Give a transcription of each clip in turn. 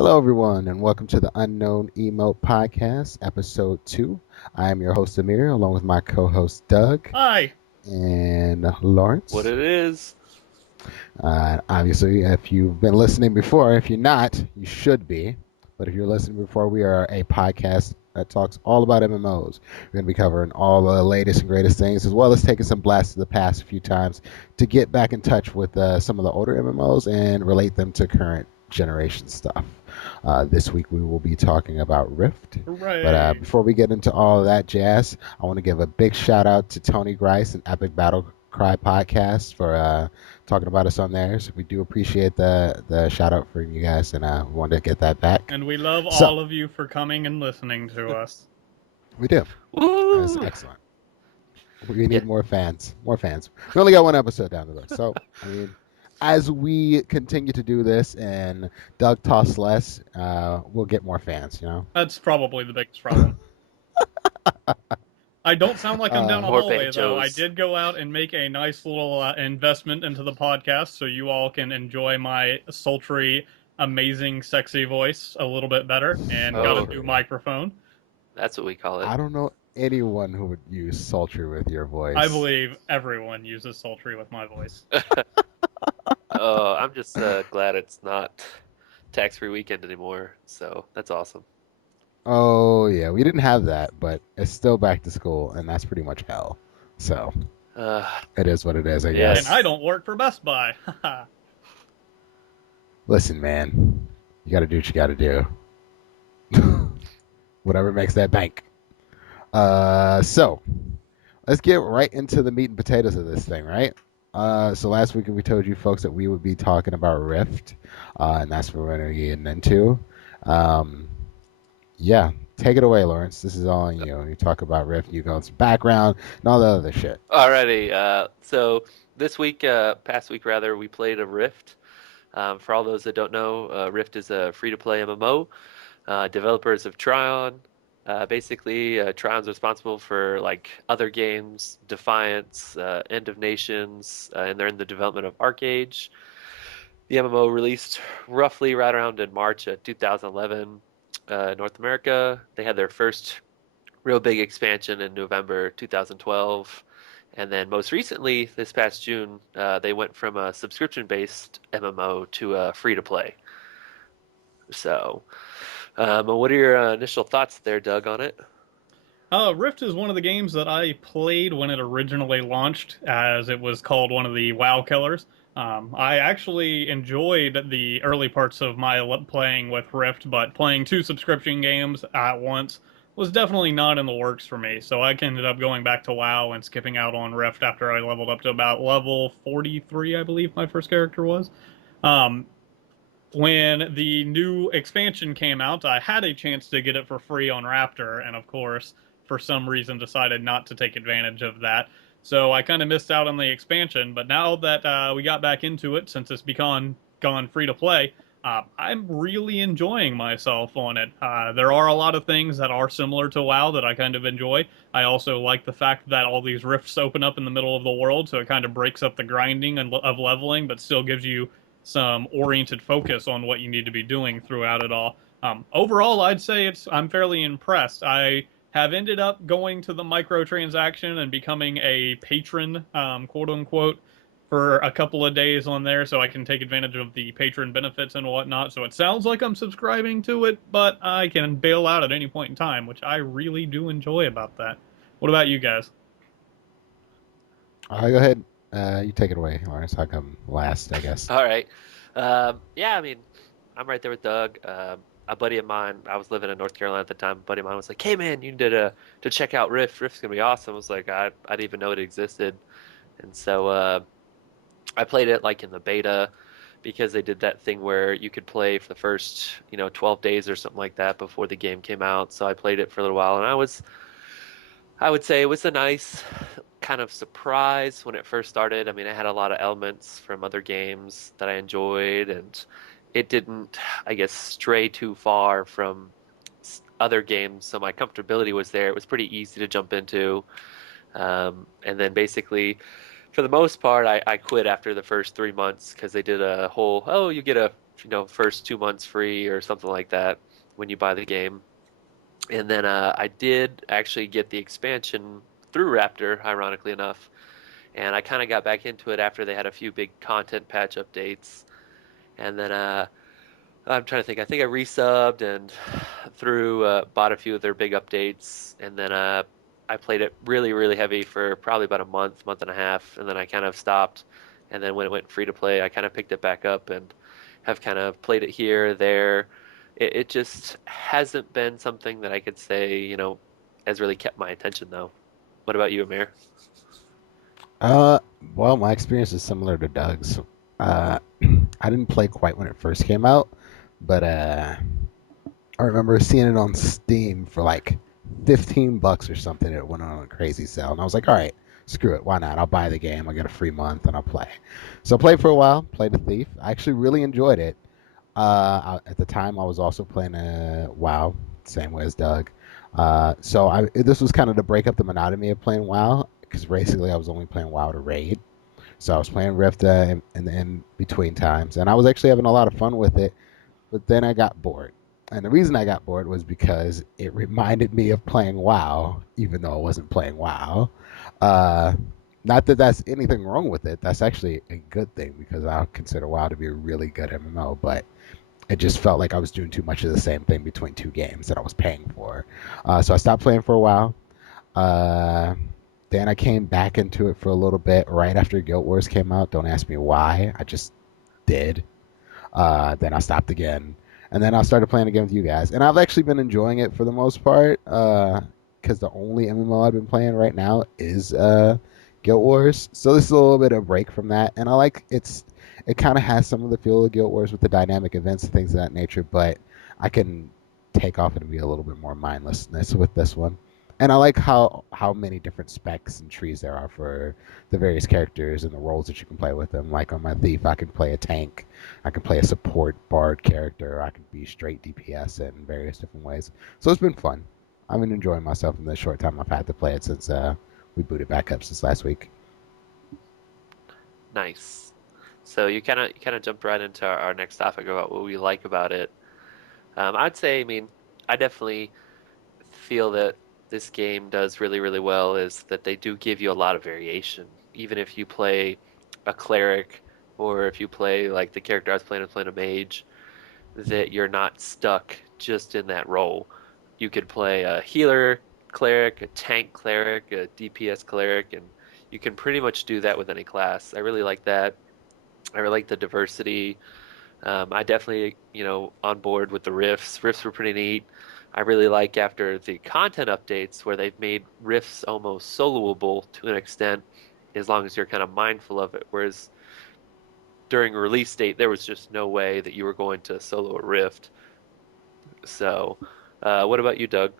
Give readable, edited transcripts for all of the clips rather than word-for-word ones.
Hello, everyone, and welcome to the Unknown Emote Podcast, Episode 2. I am your host, Amir, along with my co host, Doug Hi. and What Lawrence. it is. Obviously, if you've been listening before, if you're not, you should be. But if you're listening before, we are a podcast that talks all about MMOs. We're going to be covering all the latest and greatest things, as well as taking some blasts of the past a few times to get back in touch with some of the older MMOs and relate them to current generation stuff. This week we will be talking about Rift. But Hooray. before we get into all of that jazz, I want to give a big shout out to Tony Grice and Epic Battle Cry Podcast for talking about us on there. So we do appreciate the shout out for you guys, and we wanted to get that back. And we love So all of you for coming and listening to us. we do. That's Woo! excellent. We Yeah. need more fans. More fans. We only got one episode down the road, so I mean, as we continue to do this and Doug talks less, we'll get more fans. You know. That's probably the biggest problem. I don't sound like I'm down a Uh, More hallway, though. I banjos. did go out and make a nice little investment into the podcast so you all can enjoy my sultry, amazing, sexy voice a little bit better and got a Oh, new microphone. that's what we call it. I don't know anyone who would use sultry with your I voice. believe everyone uses sultry with my voice. Oh, I'm just glad it's not tax-free weekend anymore. So that's awesome. Oh yeah, we didn't have that, but it's still back to school, and that's pretty much hell. So Uh, it is what it is, I And guess. I yes. don't work for Best Buy. Listen, man, you got to do what you got to do. Whatever makes that bank. So let's get right into the meat and potatoes of this thing, right? So last week we told you folks that we would be talking about Rift, and that's what we're going to get into. Um, yeah, take it away, Lawrence. This is all on you. You talk about Rift, you go into background and all the other shit. Alrighty. So this week, past week rather, we played a Rift. For all those that don't know, Rift is a free-to-play MMO. Developers of Tryon. Basically, Tryon's responsible for like other games, Defiance, End of Nations, and they're in the development of Arcade. The MMO released roughly right around in March of 2011, North America. They had their first real big expansion in November 2012. And then most recently, this past June, they went from a subscription-based MMO to a free-to-play. So, what are your initial thoughts there, Doug, on it? Rift is one of the games that I played when it originally launched, as it was called one of the WoW killers. I actually enjoyed the early parts of my playing with Rift, but playing two subscription games at once was definitely not in the works for me. So I ended up going back to WoW and skipping out on Rift after I leveled up to about level 43, I believe my first character was. Um, when the new expansion came out, I had a chance to get it for free on Raptor, and of course, for some reason, decided not to take advantage of that. So I kind of missed out on the expansion. But now that we got back into it, since it's become gone free to play, I'm really enjoying myself on it. There are a lot of things that are similar to WoW that I kind of enjoy. I also like the fact that all these rifts open up in the middle of the world, so it kind of breaks up the grinding and of leveling, but still gives you some oriented focus on what you need to be doing throughout it all. Overall, I'd say I'm fairly impressed. I have ended up going to the microtransaction and becoming a patron, quote unquote, for a couple of days on there so I can take advantage of the patron benefits and whatnot. So it sounds like I'm subscribing to it, but I can bail out at any point in time, which I really do enjoy about that. What about you guys? Go ahead. You take it away, Lawrence. I'll come last, I guess. All right. Yeah, I mean, I'm right there with Doug. A buddy of mine, I was living in North Carolina at the time. A buddy of mine was like, "Hey, man, you need to check out Rift. Rift's gonna be awesome." I was like, I didn't even know it existed, and so I played it like in the beta because they did that thing where you could play for the first, 12 days or something like that before the game came out. So I played it for a little while, and I would say it was a nice kind of surprise when it first started. I mean, it had a lot of elements from other games that I enjoyed, and it didn't, I guess, stray too far from other games. So my comfortability was there. It was pretty easy to jump into. And then basically, for the most part, I quit after the first 3 months because they did a whole, oh, you get a first 2 months free or something like that when you buy the game. And then I did actually get the expansion through Raptor, ironically enough. And I kind of got back into it after they had a few big content patch updates. And then I'm trying to think. I think I resubbed and through bought a few of their big updates, and then I played it really, really heavy for probably about a month and a half, and then I kind of stopped. And then when it went free to play, I kind of picked it back up and have kind of played it here, there. It just hasn't been something that I could say, has really kept my attention though. What about you, Amir? Uh, well, my experience is similar to Doug's. Uh, I didn't play quite when it first came out, but I remember seeing it on Steam for like $15 or something. It went on a crazy sale, and I was like, all right, screw it, why not? I'll buy the game. I get a free month, and I'll play. So I played for a while, played The Thief. I actually really enjoyed it. At the time, I was also playing WoW, same way as Doug. This was kind of to break up the monotony of playing WoW, because basically I was only playing WoW to raid. So I was playing Rift in between times, and I was actually having a lot of fun with it. But then I got bored. And the reason I got bored was because it reminded me of playing WoW, even though I wasn't playing WoW. Uh, Not that that's anything wrong with it. That's actually a good thing because I consider WoW to be a really good MMO. But it just felt like I was doing too much of the same thing between two games that I was paying for. So I stopped playing for a while. Uh, then I came back into it for a little bit right after Guild Wars came out. Don't ask me why. I just did. Then I stopped again, and then I started playing again with you guys. And I've actually been enjoying it for the most part, because the only MMO I've been playing right now is Guild Wars. So this is a little bit of a break from that, and I like it's. It kind of has some of the feel of Guild Wars with the dynamic events and things of that nature, but I can take off and be a little bit more mindlessness with this one. And I like how many different specs and trees there are for the various characters and the roles that you can play with them. Like on my thief, I can play a tank, I can play a support bard character, I can be straight DPS in various different ways. So it's been fun. I've been enjoying myself in the short time I've had to play it since we booted back up since last week. Nice. So you kind of jumped right into our next topic about what we like about it. I'd say, I mean, I definitely feel that this game does really, really well is that they do give you a lot of variation. Even if you play a cleric or if you play like the character I was playing a mage, that you're not stuck just in that role. You could play a healer cleric, a tank cleric, a DPS cleric, and you can pretty much do that with any class. I really like that. I really like the diversity. I definitely, on board with the rifts. Rifts were pretty neat. I really like after the content updates where they've made rifts almost soloable to an extent, as long as you're kind of mindful of it. Whereas during release date, there was just no way that you were going to solo a rift. So, what about you, Doug?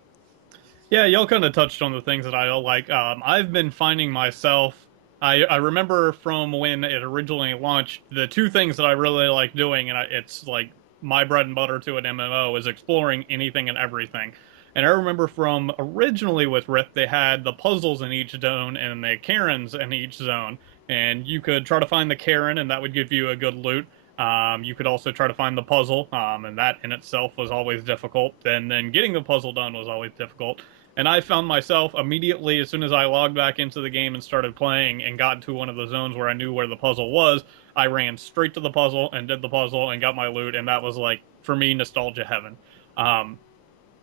Yeah, y'all kind of touched on the things that I like. I've been finding myself. I remember from when it originally launched, the two things that I really like doing, and it's like my bread and butter to an MMO, is exploring anything and everything. And I remember from originally with Rift, they had the puzzles in each zone and the Karens in each zone. And you could try to find the Karen, and that would give you a good loot. You could also try to find the puzzle, and that in itself was always difficult. And then getting the puzzle done was always difficult. And I found myself immediately, as soon as I logged back into the game and started playing and got to one of the zones where I knew where the puzzle was, I ran straight to the puzzle and did the puzzle and got my loot. And that was like, for me, nostalgia heaven. Um,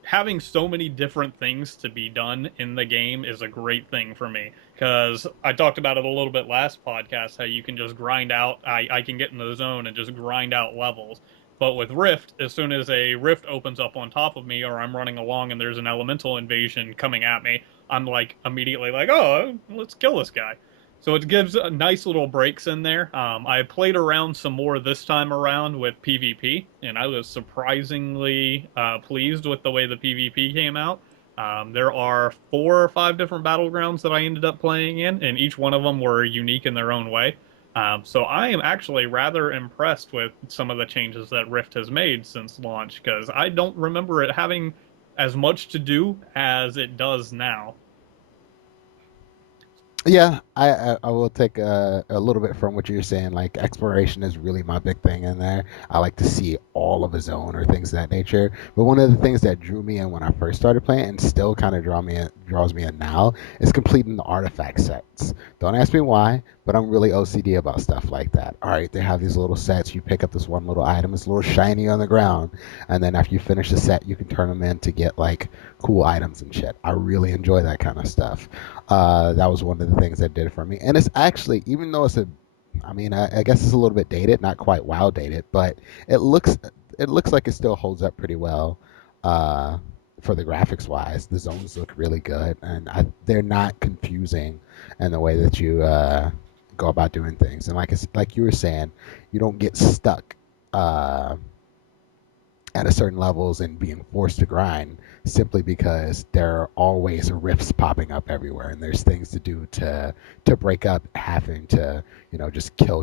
Having so many different things to be done in the game is a great thing for me because I talked about it a little bit last podcast how you can just grind out. I can get in the zone and just grind out levels. But with Rift, as soon as a rift opens up on top of me or I'm running along and there's an elemental invasion coming at me, I'm like immediately like, oh, let's kill this guy. So it gives nice little breaks in there. I played around some more this time around with PvP, and I was surprisingly pleased with the way the PvP came out. There are 4 or 5 different battlegrounds that I ended up playing in, and each one of them were unique in their own way. So I am actually rather impressed with some of the changes that Rift has made since launch, because I don't remember it having as much to do as it does now. Yeah, I will take a little bit from what you're saying. Like exploration is really my big thing in there. I like to see all of a zone or things of that nature. But one of the things that drew me in when I first started playing and still kind of draws me in now is completing the artifact sets. Don't ask me why, but I'm really OCD about stuff like that. All right, they have these little sets. You pick up this one little item, it's a little shiny on the ground, and then after you finish the set, you can turn them in to get like cool items and shit. I really enjoy that kind of stuff. That was one of the things that did it for me. And it's actually, even though it's a, I mean, I guess it's a little bit dated, not quite WoW dated, but it looks it looks like it still holds up pretty well. Uh, for the graphics wise, the zones look really good, and they're not confusing in the way that you go about doing things. And like you were saying, you don't get stuck. At a certain levels and being forced to grind simply because there are always rifts popping up everywhere and there's things to do to break up having to just kill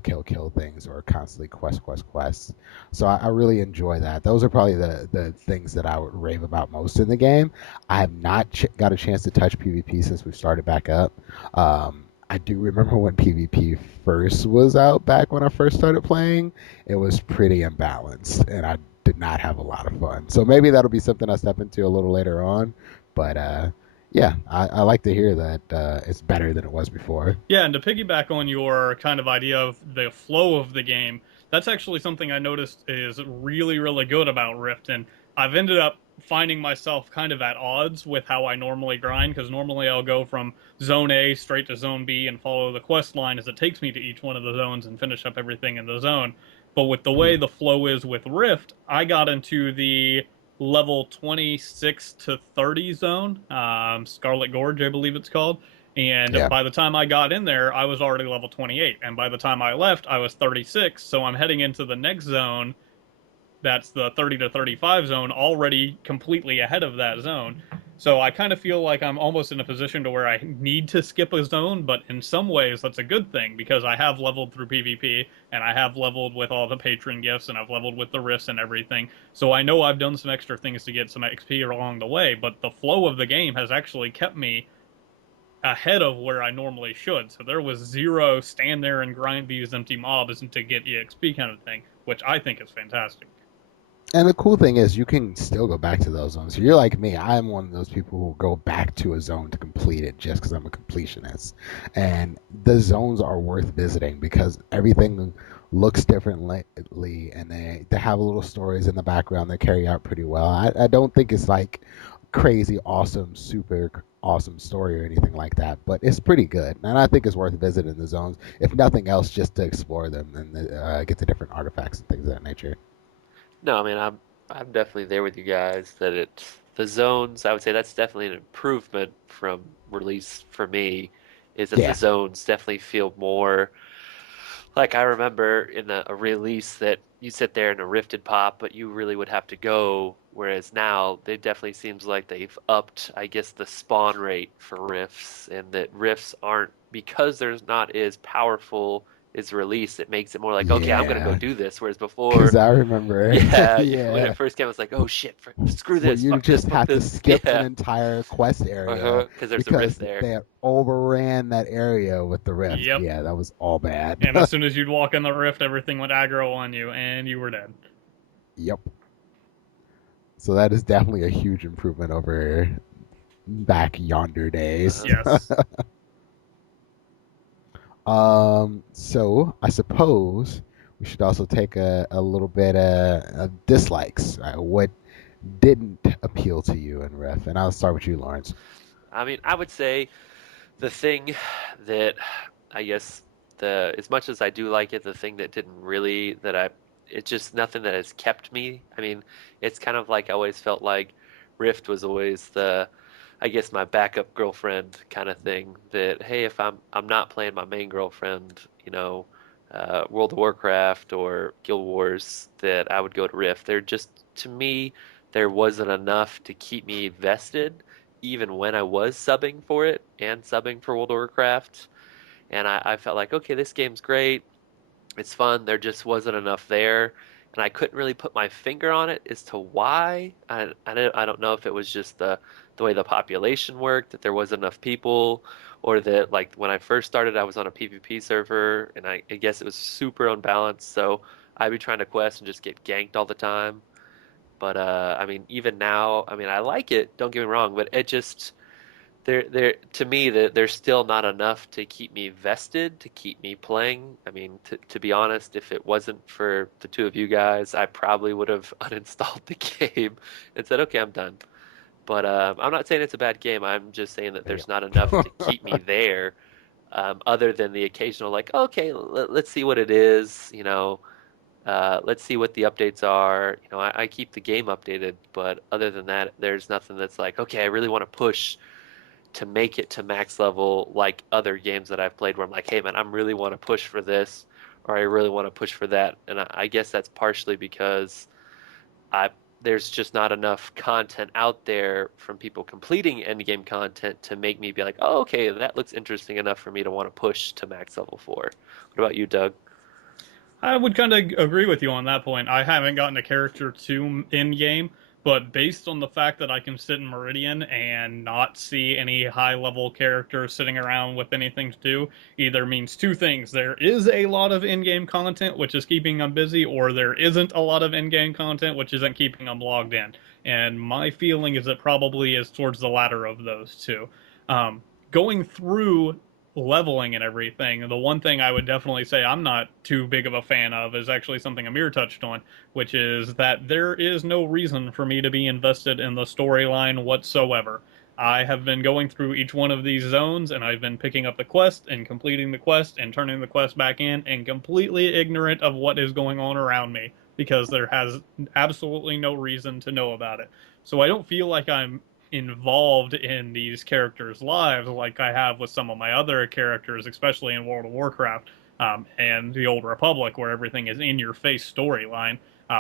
things or constantly quest. So I really enjoy that. Those are probably the things that I would rave about most in the game. I have not got a chance to touch PvP since we've started back up. I do remember when PvP first was out back when I first started playing. It was pretty imbalanced, and I did not have a lot of fun. So maybe that'll be something I step into a little later on. But yeah, I like to hear that it's better than it was before. Yeah, and to piggyback on your kind of idea of the flow of the game, that's actually something I noticed is really, really good about Rift. And I've ended up finding myself kind of at odds with how I normally grind, because normally I'll go from zone A straight to zone B and follow the quest line as it takes me to each one of the zones and finish up everything in the zone. But with the way Mhm. the flow is with Rift, I got into the level 26 to 30 zone, Scarlet Gorge, I believe it's called. And Yeah. by the time I got in there, I was already level 28. And by the time I left, I was 36. So I'm heading into the next zone. That's the 30 to 35 zone, already completely ahead of that zone. So I kind of feel like I'm almost in a position to where I need to skip a zone, but in some ways that's a good thing because I have leveled through PvP and I have leveled with all the patron gifts and I've leveled with the rifts and everything. So I know I've done some extra things to get some XP along the way, but the flow of the game has actually kept me ahead of where I normally should. So there was zero stand there and grind these empty mobs to get EXP kind of thing, which I think is fantastic. And the cool thing is, you can still go back to those zones. You're like me. I'm one of those people who go back to a zone to complete it just because I'm a completionist. And the zones are worth visiting because everything looks differently, and they have little stories in the background that carry out pretty well. I don't think it's like crazy, awesome, super awesome story or anything like that, but it's pretty good. And I think it's worth visiting the zones, if nothing else, just to explore them and get the different artifacts and things of that nature. No, I mean I'm definitely there with you guys that it's the zones. I would say that's definitely an improvement from release for me. Is that the Yeah. zones definitely feel more like I remember in a release that you sit there in a rifted pop, but you really would have to go. Whereas now, it definitely seems like they've upped, I guess, the spawn rate for rifts, and that rifts aren't because there's not as powerful as release. It makes it more like, okay, I'm gonna go Yeah. do this. Whereas Because before, I remember, yeah, when yeah, it first came, I was like, oh shit, screw where this, you fuck this, just fuck have to this. skip an Yeah, entire quest area because there's a rift because there. they overran that area with the rift. Yep. Yeah, that was all bad. And as soon as you'd walk in the rift, everything went aggro on you and you were dead. Yep. So that is definitely a huge improvement over back yonder days. Uh-huh. Yes. So I suppose we should also take a little bit of dislikes. What didn't appeal to you in Ref? And I'll start with you, Lawrence. I mean, I would say the thing that I guess the as much as I do like it, the thing that didn't really that I it's just nothing that has kept me. I mean, it's kind of like I always felt like Rift was always the I guess my backup girlfriend kind of thing. That hey, if I'm not playing my main girlfriend, World of Warcraft or Guild Wars, that I would go to Rift. They're just to me, there wasn't enough to keep me vested even when I was subbing for it and subbing for World of Warcraft. And I felt like, okay, this game's great. It's fun. There just wasn't enough there. And I couldn't really put my finger on it as to why. I don't know if it was just the way the population worked, that there wasn't enough people, or that like when I first started, I was on a PvP server, and I guess it was super unbalanced. So I'd be trying to quest and just get ganked all the time. But I mean, even now, I mean, I like it. Don't get me wrong, but it just there to me that there's still not enough to keep me vested, to keep me playing. I mean, to be honest, if it wasn't for the two of you guys, I probably would have uninstalled the game and said, okay, I'm done. But I'm not saying it's a bad game. I'm just saying that there's not enough to keep me there, other than the occasional like, okay, let's see what it is, let's see what the updates are. I keep the game updated, but other than that, there's nothing that's like, okay, I really want to push to make it to max level like other games that I've played where I'm like, hey man, I really want to push for this or I really want to push for that. And I guess that's partially because I there's just not enough content out there from people completing endgame content to make me be like, oh, okay, that looks interesting enough for me to want to push to max level 4. What about you, Doug? I would kind of agree with you on that point. I haven't gotten a character to in game, but based on the fact that I can sit in Meridian and not see any high level characters sitting around with anything to do, either means two things. There is a lot of in game content, which is keeping them busy, or there isn't a lot of in game content, which isn't keeping them logged in. And my feeling is it probably is towards the latter of those two. Going through leveling and everything, the one thing I would definitely say I'm not too big of a fan of is actually something Amir touched on, which is that there is no reason for me to be invested in the storyline whatsoever. I have been going through each one of these zones and I've been picking up the quest and completing the quest and turning the quest back in and completely ignorant of what is going on around me because there has absolutely no reason to know about it. So I don't feel like I'm involved in these characters' lives like I have with some of my other characters, especially in World of Warcraft and the Old Republic, where everything is in your face storyline.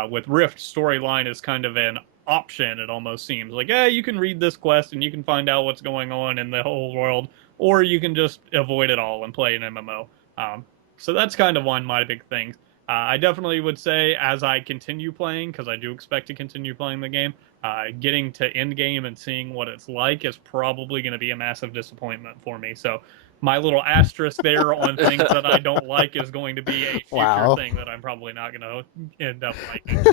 With Rift, storyline is kind of an option, it almost seems. Like, yeah, you can read this quest and you can find out what's going on in the whole world, or you can just avoid it all and play an MMO. So that's kind of one of my big things. I definitely would say as I continue playing, because I do expect to continue playing the game, getting to end game and seeing what it's like is probably going to be a massive disappointment for me. So my little asterisk there on things that I don't like is going to be a future Wow. thing that I'm probably not going to end up liking.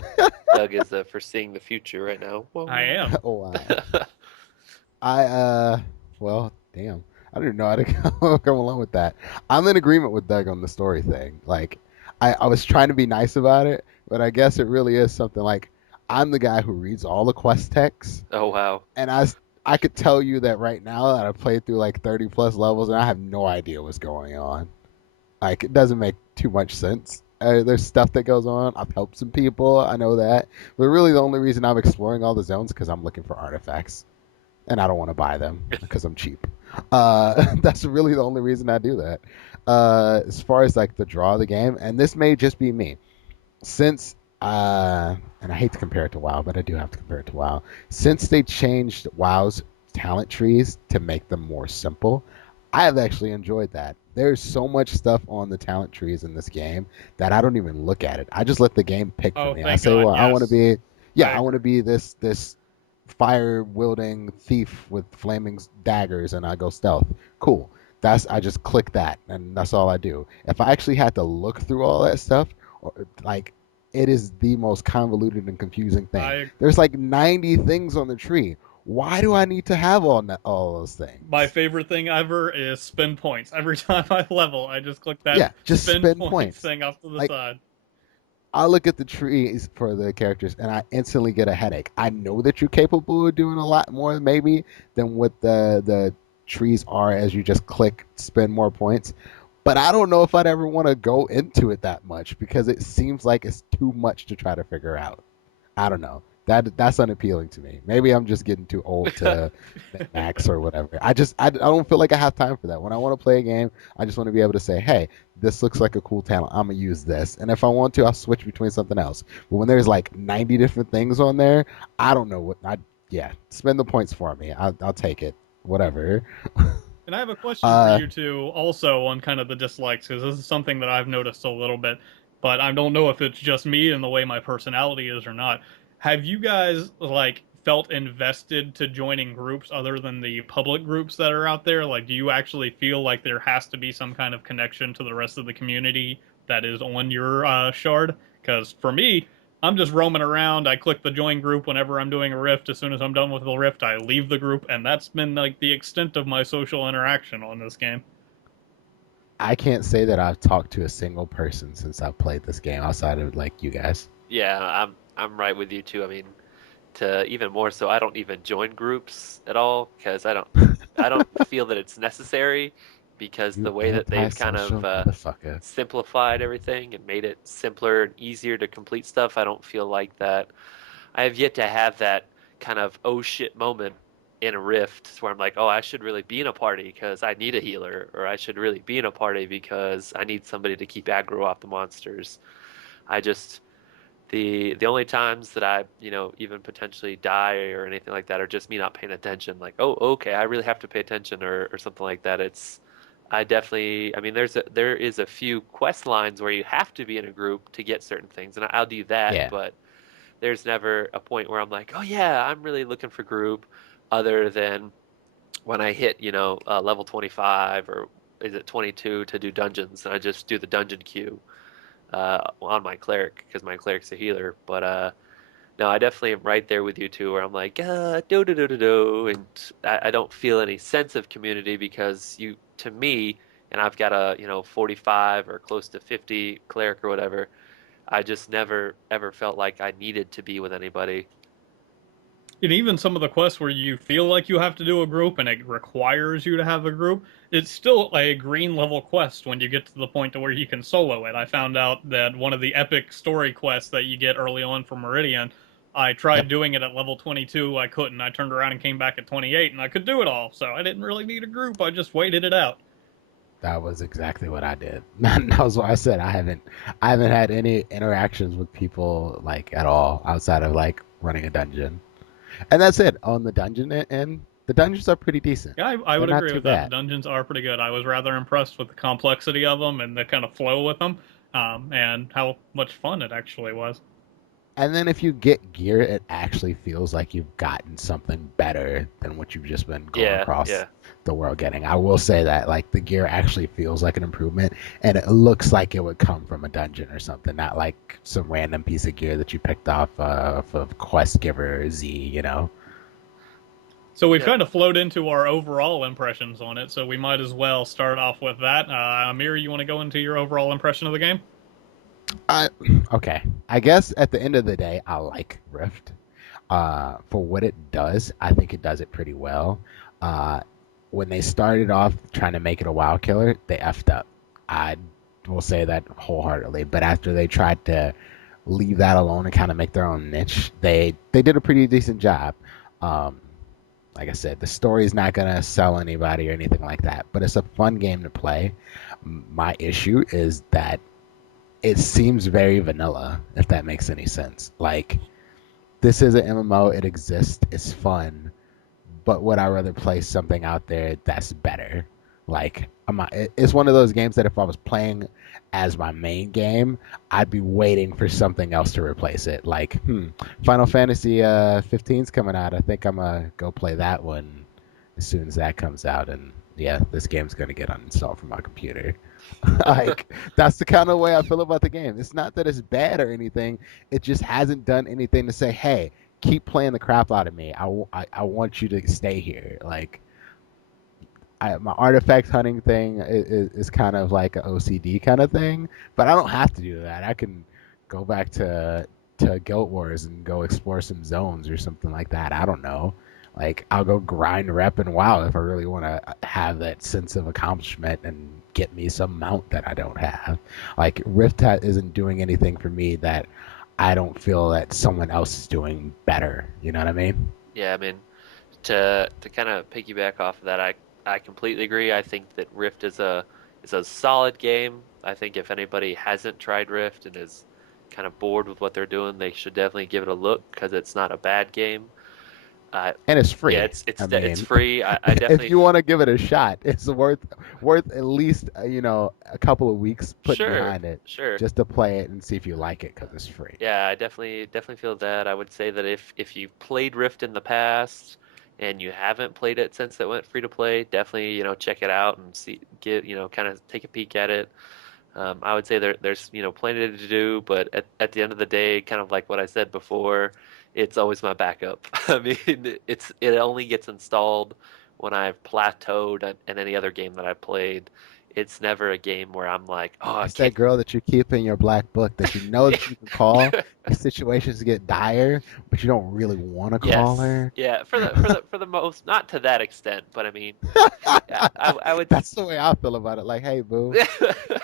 Doug is foreseeing the future right now. Whoa, I whoa. am. Oh wow. I well, damn. I don't even know how to come along with that. I'm in agreement with Doug on the story thing. Like, I was trying to be nice about it, but I guess it really is something like I'm the guy who reads all the quest texts, Oh wow. and I could tell you that right now that I've played through like 30 plus levels and I have no idea what's going on. Like, it doesn't make too much sense. There's stuff that goes on. I've helped some people. I know that. But really, the only reason I'm exploring all the zones is because I'm looking for artifacts and I don't want to buy them because I'm cheap. That's really the only reason I do that. As far as like the draw of the game, and this may just be me, since and I hate to compare it to WoW, but I do have to compare it to WoW. Since they changed WoW's talent trees to make them more simple, I have actually enjoyed that. There's so much stuff on the talent trees in this game that I don't even look at it. I just let the game pick for Oh, me. I thank say, God, well, I want to yes. be, I yeah, I want to agree. be this fire wielding thief with flaming daggers, and I go stealth. Cool. I just click that, and that's all I do. If I actually had to look through all that stuff, like, it is the most convoluted and confusing thing. I There's like 90 things on the tree. Why do I need to have all those My things? favorite thing ever is spend points. Every time I level, I just click that Yeah, just spend spend points points. thing off to the Like, side. I look at the trees for the characters and I instantly get a headache. I know that you're capable of doing a lot more maybe than what the trees are as you just click spend more points. But I don't know if I'd ever want to go into it that much because it seems like it's too much to try to figure out. I don't know. That's unappealing to me. Maybe I'm just getting too old to max or whatever. I don't feel like I have time for that. When I want to play a game, I just want to be able to say, "Hey, this looks like a cool talent. I'm gonna use this." And if I want to, I'll switch between something else. But when there's like 90 different things on there, I don't know what I yeah, spend the points for me. I'll take it. Whatever. And I have a question for Uh you too, also on kind of the dislikes, because this is something that I've noticed a little bit, but I don't know if it's just me and the way my personality is or not. Have you guys like felt invested to joining groups other than the public groups that are out there? Like, do you actually feel like there has to be some kind of connection to the rest of the community that is on your shard? Because for me, I'm just roaming around. I click the join group whenever I'm doing a rift. As soon as I'm done with the rift, I leave the group, and that's been like the extent of my social interaction on this game. I can't say that I've talked to a single person since I've played this game outside of like you guys. Yeah, I'm right with you too. I mean, to even more so, I don't even join groups at all because I don't feel that it's necessary because the You way that they've kind of antisocial motherfucker. simplified everything and made it simpler and easier to complete stuff, I don't feel like that. I have yet to have that kind of oh shit moment in a rift where I'm like, oh, I should really be in a party because I need a healer, or I should really be in a party because I need somebody to keep aggro off the monsters. I just the only times that I, even potentially die or anything like that are just me not paying attention. Like, oh, okay, I really have to pay attention or something like that. I definitely, I mean, there is a few quest lines where you have to be in a group to get certain things, and I'll do that, Yeah. but there's never a point where I'm like, oh yeah, I'm really looking for group, other than when I hit, level 25 or is it 22 to do dungeons, and I just do the dungeon queue on my cleric because my cleric's a healer. But no, I definitely am right there with you too, where I'm like, do do do do do, and I don't feel any sense of community because to me, and I've got a 45 or close to 50 cleric or whatever. I just never ever felt like I needed to be with anybody. And even some of the quests where you feel like you have to do a group and it requires you to have a group, it's still a green level quest when you get to the point to where you can solo it. I found out that one of the epic story quests that you get early on from Meridian, I Yep. tried doing it at level 22. I couldn't. I turned around and came back at 28, and I could do it all. So I didn't really need a group. I just waited it out. That was exactly what I did. That was what I said. I haven't had any interactions with people like at all outside of like running a dungeon. And that's it. On the dungeon and the dungeons are pretty decent. Yeah, I They're would not agree too with that. The bad. dungeons are pretty good. I was rather impressed with the complexity of them and the kind of flow with them, and how much fun it actually was. And then if you get gear, it actually feels like you've gotten something better than what you've just been going Yeah, across yeah. the world getting. I will say that like the gear actually feels like an improvement and it looks like it would come from a dungeon or something, not like some random piece of gear that you picked off of Quest Giver Z. So we've Yep. kind of flowed into our overall impressions on it, so we might as well start off with that. Amir, you want to go into your overall impression of the game? I okay. I guess at the end of the day, I like Rift. For what it does, I think it does it pretty well. Uh, when they started off trying to make it a WoW killer, they effed up. I will say that wholeheartedly. But after they tried to leave that alone and kind of make their own niche, they did a pretty decent job. Um, like I said, the story is not gonna sell anybody or anything like that, but it's a fun game to play. My issue is that it seems very vanilla, if that makes any sense. Like this is an MMO, it exists, it's fun, but would I rather play something out there that's better? Like it's one of those games that if I was playing as my main game, I'd be waiting for something else to replace it. Like, Final Fantasy 15's coming out. I think I'm gonna go play that one as soon as that comes out. And yeah, this game's gonna get uninstalled from my computer. Like that's the kind of way I feel about the game. It's not that it's bad or anything. It just hasn't done anything to say, hey, keep playing the crap out of me. I want you to stay here. Like my artifact hunting thing is kind of like an OCD kind of thing, but I don't have to do that. I can go back to Guild Wars and go explore some zones or something like that. I don't know. Like I'll go grind rep and WoW if I really want to have that sense of accomplishment and get me some mount that I don't have. Like Rift isn't doing anything for me that I don't feel that someone else is doing better. You know what I mean? Yeah, I mean, to kind of piggyback off of that, I completely agree. I think that Rift is a solid game. I think if anybody hasn't tried Rift and is kind of bored with what they're doing, they should definitely give it a look because it's not a bad game. And it's Yeah, free. I it's mean, free. I if definitely you want to give it a shot, it's worth at least a couple of weeks putting sure behind it sure. just to play it and see if you like it because it's free. Yeah, I definitely feel that. I would say that if you've played Rift in the past and you haven't played it since it went free to play, definitely, check it out and see get, kind of take a peek at it. I would say there's, plenty to do, but at the end of the day, kind of like what I said before, it's always my backup. I mean, it only gets installed when I've plateaued in any other game that I've played. It's never a game where I'm like, oh, I It's that can't. girl that you keep in your black book that you know that you can call if situations get dire, but you don't really want to call Yes. her. Yeah, for the most, not to that extent, but I mean, yeah, I would That's the way I feel about it. Like, hey, boo,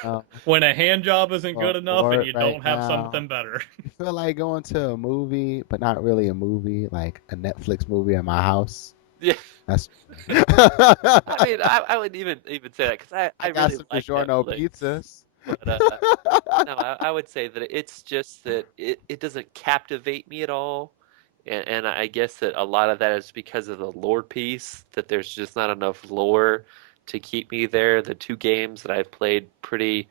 um, When a hand job isn't good enough and bored you right don't have now. something better. You feel like going to a movie, but not really a movie, like a Netflix movie at my house. Yeah. That's I mean, I wouldn't even say that because I I got really some like DiGiorno Netflix, pizzas. but no, I would say that it's just that it doesn't captivate me at all, and I guess that a lot of that is because of the lore piece, that there's just not enough lore to keep me there. The two games that I've played pretty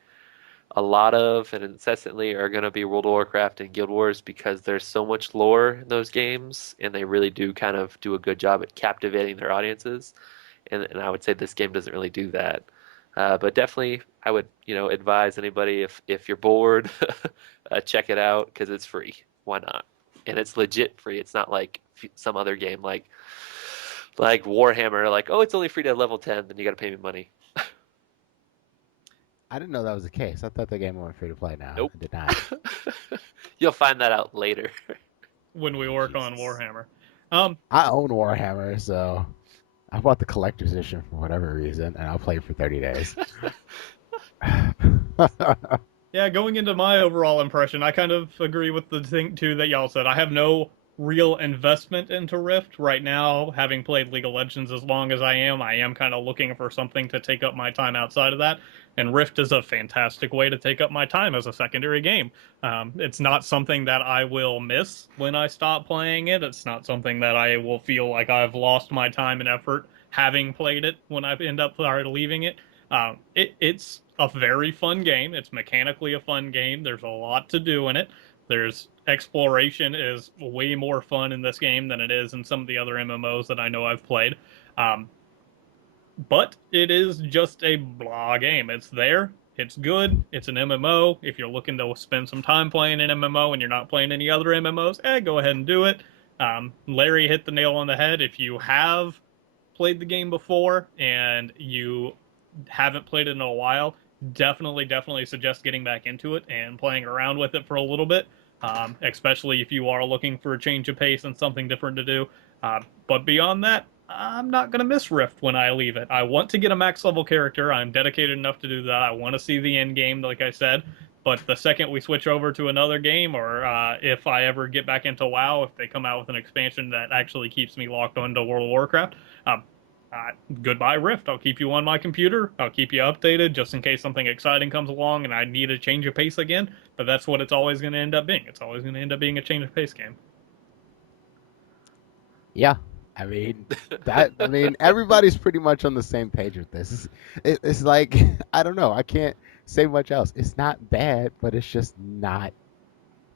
a lot of and incessantly are going to be World of Warcraft and Guild Wars because there's so much lore in those games, and they really do kind of do a good job at captivating their audiences. And I would say this game doesn't really do that. But definitely, I would advise anybody if you're bored, check it out because it's free. Why not? And it's legit free. It's not like some other game like Warhammer. Like, oh, it's only free to level 10, then you got to pay me money. I didn't know that was the case. I thought the game went free to play now. Nope. I did not. You'll find that out later. When we work on Jesus. Warhammer. Um, I own Warhammer, so I bought the collector's edition for whatever reason, and I'll play it for 30 days. yeah, going into my overall impression, I kind of agree with the thing too that y'all said. I have no real investment into Rift right now, having played League of Legends as long as I am. I am kind of looking for something to take up my time outside of that, and Rift is a fantastic way to take up my time as a secondary game. It's not something that I will miss when I stop playing it. It's not something that I will feel like I've lost my time and effort having played it when I end up leaving it. It's a very fun game. It's mechanically a fun game. There's a lot to do in it. There's exploration is way more fun in this game than it is in some of the other MMOs that I know I've played. Um, but it is just a blah game. It's there. It's good. It's an MMO. If you're looking to spend some time playing an MMO and you're not playing any other MMOs, go ahead and do it. Larry hit the nail on the head. If you have played the game before and you haven't played it in a while, definitely suggest getting back into it and playing around with it for a little bit, especially if you are looking for a change of pace and something different to do. But beyond that, I'm not going to miss Rift when I leave it. I want to get a max level character. I'm dedicated enough to do that. I want to see the end game, like I said. But the second we switch over to another game, or if I ever get back into WoW, if they come out with an expansion that actually keeps me locked onto World of Warcraft, um, goodbye Rift. I'll keep you on my computer. I'll keep you updated just in case something exciting comes along and I need a change of pace again. But that's what it's always going to end up being. It's always going to end up being a change of pace game. Yeah, I mean everybody's pretty much on the same page with this. It's like I don't know. I can't say much else. It's not bad, but it's just not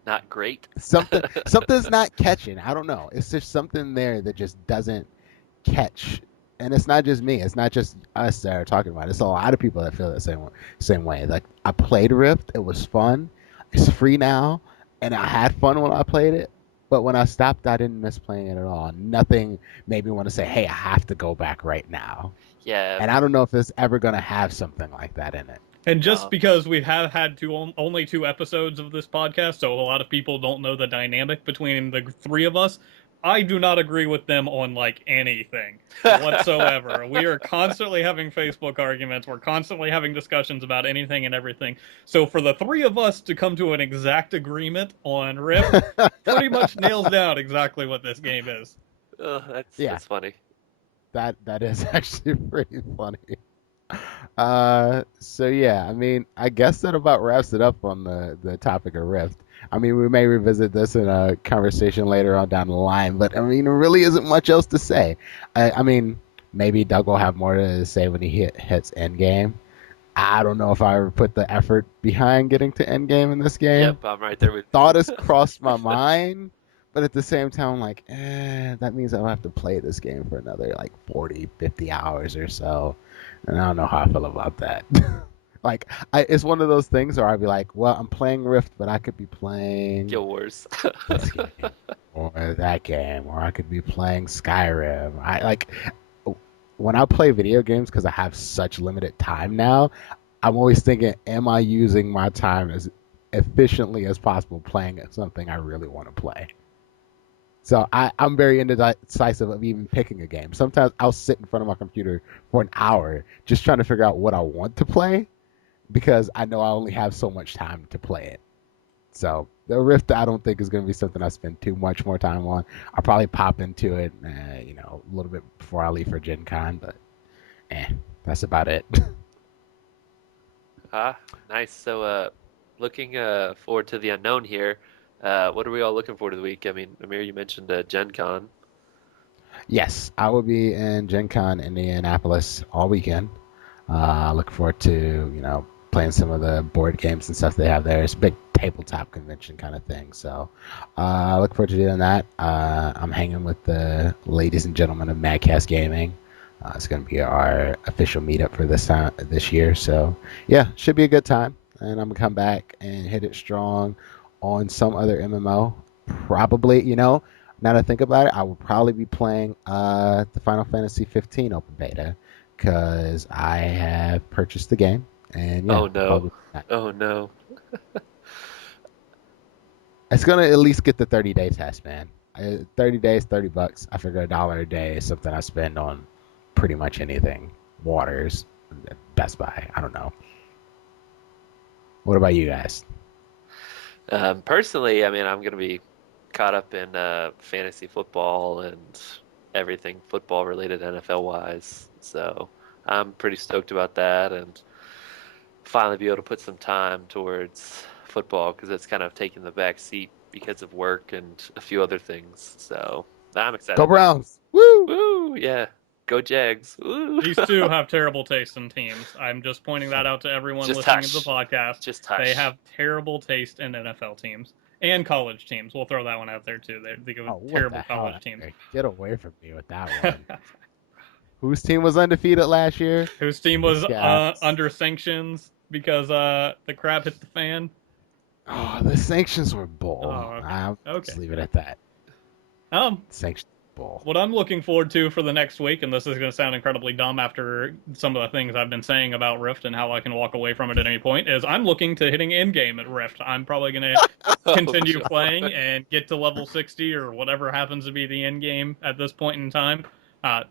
Not great. something's not catching. I don't know. It's just something there that just doesn't catch. And it's not just me. It's not just us that are talking about it. It's a lot of people that feel the same way. Like I played Rift, it was fun. It's free now, and I had fun when I played it. But when I stopped, I didn't miss playing it at all. Nothing made me want to say, "Hey, I have to go back right now." Yeah. And I don't know if it's ever gonna have something like that in it. And just No. because we have had only two episodes of this podcast, so a lot of people don't know the dynamic between the three of us, I do not agree with them on like anything whatsoever. We are constantly having Facebook arguments. We're constantly having discussions about anything and everything. So for the three of us to come to an exact agreement on Rift pretty much nails down exactly what this game is. Oh, Yeah, that's funny. that is actually pretty funny. So yeah, I mean, I guess that about wraps it up on the topic of Rift. I mean, we may revisit this in a conversation later on down the line, but I mean, there really isn't much else to say. I mean, maybe Doug will have more to say when he hits Endgame. I don't know if I ever put the effort behind getting to Endgame in this game. Yep, I'm right The there with thought you. has crossed my mind, but at the same time, I'm like, that means I'll have to play this game for another like 40, 50 hours or so. And I don't know how I feel about that. Like, it's one of those things where I'd be like, well, I'm playing Rift, but I could be playing Guild Wars. this game or that game, or I could be playing Skyrim. I like when I play video games because I have such limited time now. I'm always thinking, am I using my time as efficiently as possible playing something I really want to play? So I'm very indecisive of even picking a game. Sometimes I'll sit in front of my computer for an hour just trying to figure out what I want to play because I know I only have so much time to play it. So the Rift, I don't think is going to be something I spend too much more time on. I'll probably pop into it, a little bit before I leave for Gen Con, but that's about it. Ah, nice. So, looking forward to the unknown here. What are we all looking forward to the week? I mean, Amir, you mentioned Gen Con. Yes, I will be in Gen Con Indianapolis all weekend. Look forward to, playing some of the board games and stuff they have there. It's a big tabletop convention kind of thing. So I look forward to doing that. I'm hanging with the ladies and gentlemen of Madcast Gaming. It's going to be our official meetup for this year. So yeah, should be a good time. And I'm going to come back and hit it strong on some other MMO. Probably, now that I think about it, I will probably be playing the Final Fantasy 15 open beta because I have purchased the game, and yeah, Oh no. probably Oh no. it's gonna at least get the 30-day test, man. 30 days, $30. I figure $1 a day is something I spend on pretty much anything. Waters, Best Buy. I don't know. What about you guys? Personally, I mean, I'm gonna be caught up in fantasy football and everything football related NFL wise. So I'm pretty stoked about that and finally be able to put some time towards football because it's kind of taking the back seat because of work and a few other things. So I'm Go excited. Browns! Woo! Woo! Yeah. Go Jags. Woo! These two have terrible taste in teams. I'm just pointing that out to everyone Just listening to the hush. podcast. Just They hush. have terrible taste in NFL teams and college teams. We'll throw that one out there too. They Oh, go what the terrible hell? college teams. Get away from me with that one. Whose team was undefeated last year? Whose team The was Scabs. under sanctions because the crap hit the fan. Oh, the sanctions were bull. Oh, okay. I'll Okay. just leave it at that. Um, Sanctions bull. what I'm looking forward to for the next week, and this is going to sound incredibly dumb after some of the things I've been saying about Rift and how I can walk away from it at any point, is I'm looking to hitting end game at Rift. I'm probably going to Oh, continue God. playing and get to level 60 or whatever happens to be the end game at this point in time.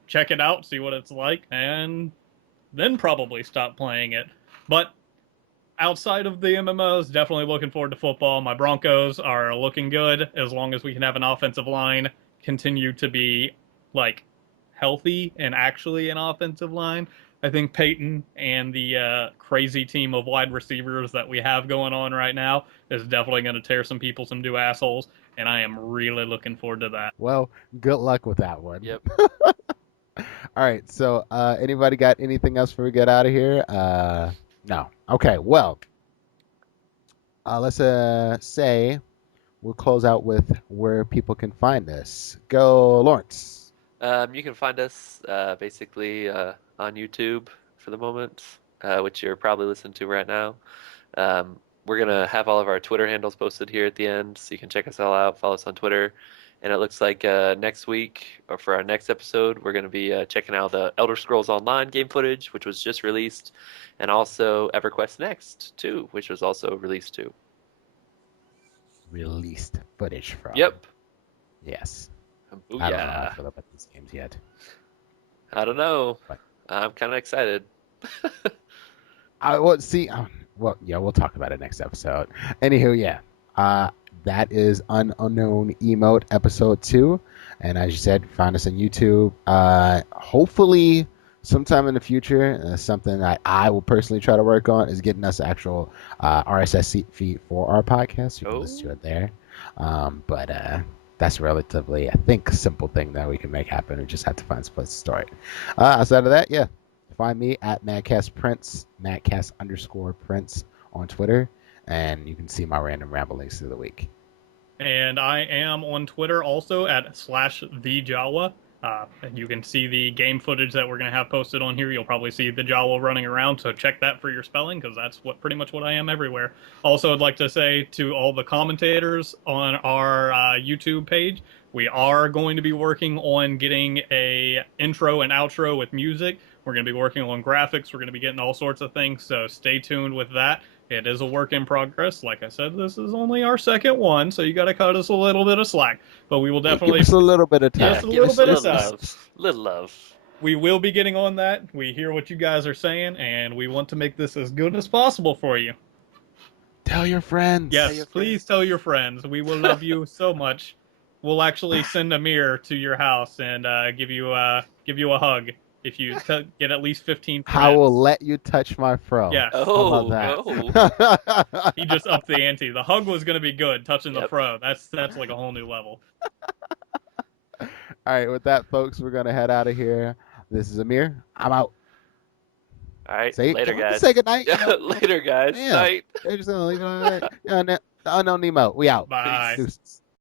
Check it out, see what it's like, and then probably stop playing it. But outside of the MMOs, definitely looking forward to football. My Broncos are looking good as long as we can have an offensive line continue to be like healthy and actually an offensive line. I think Peyton and the crazy team of wide receivers that we have going on right now is definitely going to tear some people some new assholes, and I am really looking forward to that. Well, good luck with that one. Yep. All right. So, anybody got anything else before we get out of here? No. Okay. Well, let's say we'll close out with where people can find us. Go, Lawrence. You can find us basically on YouTube for the moment, which you're probably listening to right now. We're gonna have all of our Twitter handles posted here at the end, so you can check us all out. Follow us on Twitter, and it looks like next week or for our next episode, we're gonna be checking out the Elder Scrolls Online game footage, which was just released, and also EverQuest Next 2, which was also released too. Released footage from. Yep. Yes. Ooh, I don't know how I yeah. feel about these games yet. I don't know. But I'm kind of excited. I well see. Well, yeah, we'll talk about it next episode. Anywho, yeah. That is Unknown Emote episode 2, and as you said, find us on YouTube. Hopefully sometime in the future, something that I will personally try to work on is getting us actual RSS feed for our podcast. You can listen to Oh, it there. But that's relatively, I think, a simple thing that we can make happen. We just have to find some place to start. Outside of that, yeah, find me at MadcastPrince, Madcast_Prince on Twitter, and you can see my random ramblings through the week. And I am on Twitter also at /thejawa. And you can see the game footage that we're going to have posted on here. You'll probably see the Jawa running around, so check that for your spelling, because that's pretty much what I am everywhere. Also, I'd like to say to all the commentators on our YouTube page, we are going to be working on getting a intro and outro with music. We're going to be working on graphics. We're going to be getting all sorts of things, so stay tuned with that. It is a work in progress. Like I said, this is only our second one, so you got to cut us a little bit of slack. But we will Give definitely us a little bit of yeah, just time. a give little us a bit of little time. love, little love. We will be getting on that. We hear what you guys are saying, and we want to make this as good as possible for you. Tell your friends. Yes, your please friends. tell your friends. We will love you so much. We'll actually send a mirror to your house and give you a hug if you get at least 15 I will friends. let you touch my fro. Yes. How about Oh, oh. that? He just upped the ante. The hug was going to be good. Touching the Yep. fro, that's like a whole new level. All right, with that, folks, we're gonna head out of here. This is Amir. I'm out. All right, Say, later, can we just say guys. goodnight? Yeah, later, guys. Yeah, Night. they're just gonna leave it on that. Yeah, the unknown Nemo. We out. Bye. Peace. Deuces.